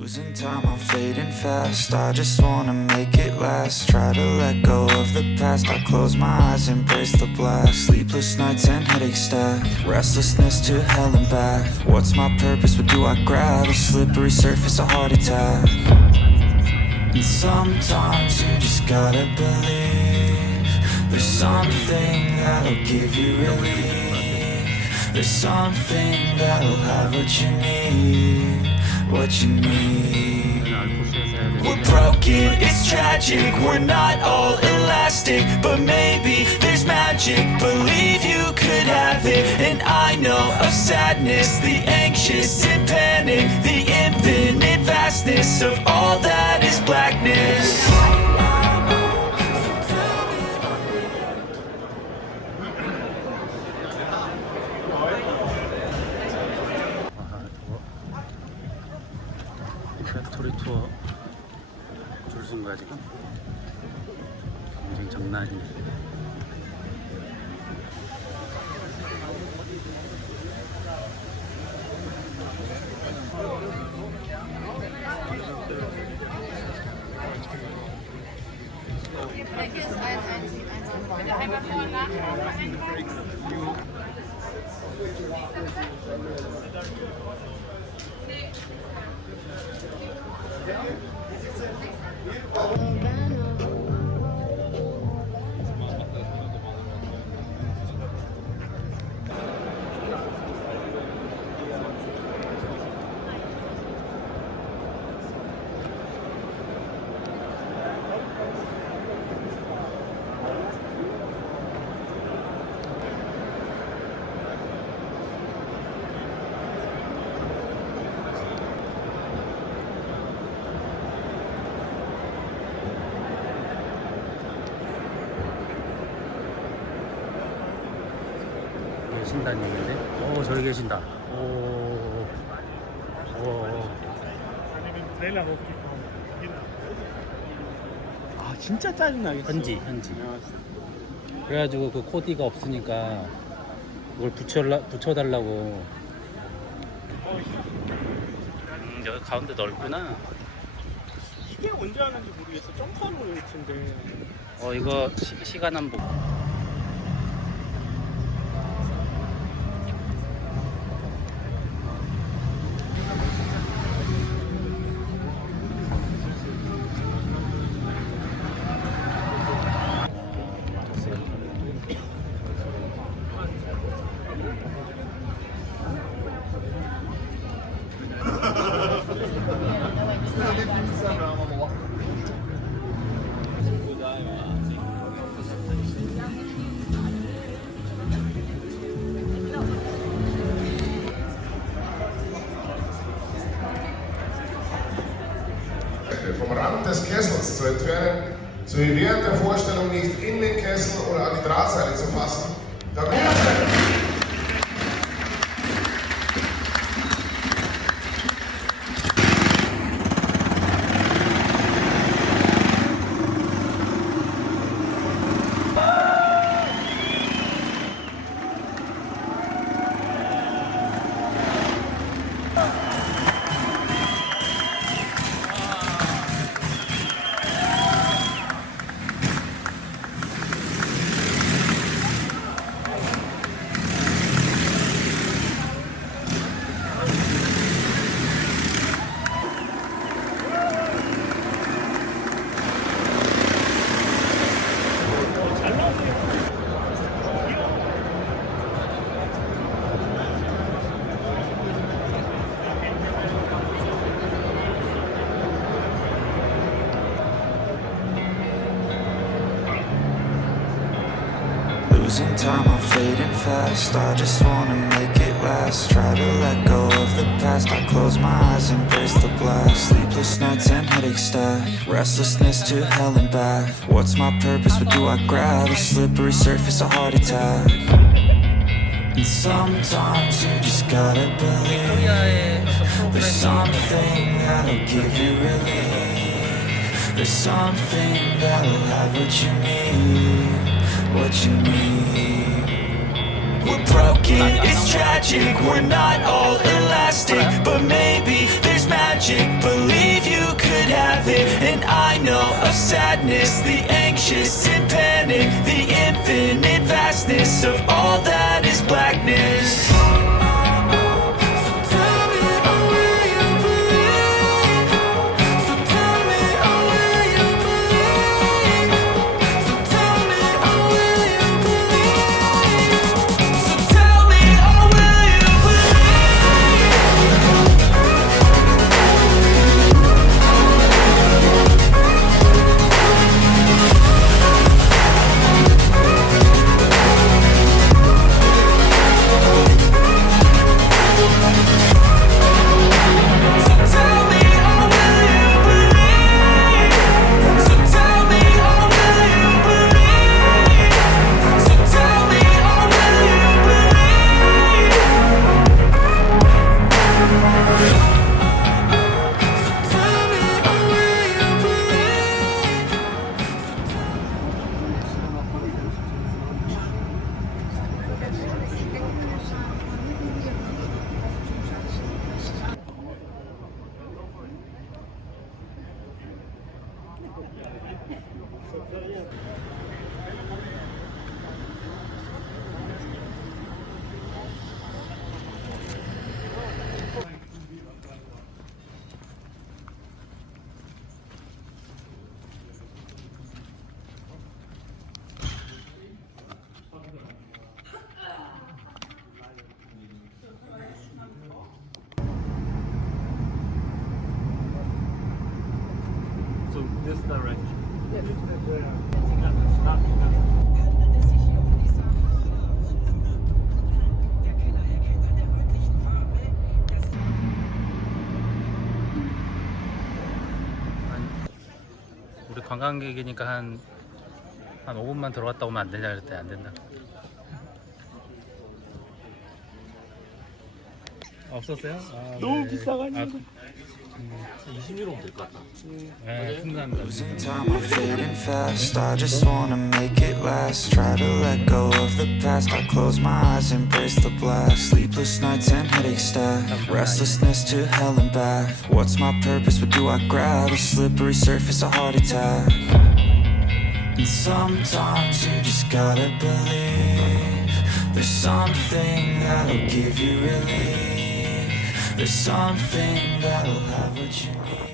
Losing time, I'm fading fast. I just wanna make it last. Try to let go of the past. I close my eyes, embrace the blast. Sleepless nights and headaches stack. Restlessness to hell and back. What's my purpose? What do I grab? A slippery surface, a heart attack. And sometimes you just gotta believe there's something that'll give you relief. There's something that'll have what you need. What you need. We're broken, it's tragic. We're not all elastic, but maybe there's magic. Believe you could have it. And I know of sadness, the anxious and panic, the infinite vastness of all that is blackness. 팩토리 투어 줄 서는 거야 지금? 경쟁 장난 아니네. 계신다는 얘기인데? 오, 저기 계신다. 오. 아 진짜 짜증나겠어. 현지. 그래가지고 그 코디가 없으니까 그걸 붙여달라고. 여기 가운데 넓구나. 이게 언제 하는지 모르겠어. 점프하는 거 같은데. 이거 시간 한복. Vom Rand des Kessels zu entfernen, sowie während der Vorstellung nicht in den Kessel oder an die Drahtseile zu fassen. Losing time, I'm fading fast. I just wanna make it last. Try to let go of the past. I close my eyes, embrace the blast. Sleepless nights and headaches stack. Restlessness to hell and back. What's my purpose? What do I grab? A slippery surface, a heart attack. And sometimes you just gotta believe there's something that'll give you relief. There's something that'll have what you need. What you need. We're broken, it's tragic. We're not all elastic, but maybe there's magic. Believe of sadness, the anxious and panic, the infinite vastness of all that is blackness. So this direction. 우리 관광객이니까 한 5분만 들어갔다 오면 안 되냐 그랬더니 안 된다. 없었어요? 너무 비싸가지고. 20유로면 될 것 같다. 네, 충분합니다. Losing time, I'm fading fast. I just wanna make it last. Try to let go of the past. I close my eyes, embrace the blast. Sleepless nights and headache stack. Restlessness to hell and back. What's my purpose? What do I grab? A slippery surface, a heart attack. And sometimes you just gotta believe there's something that'll give you relief. There's something that'll have what you need.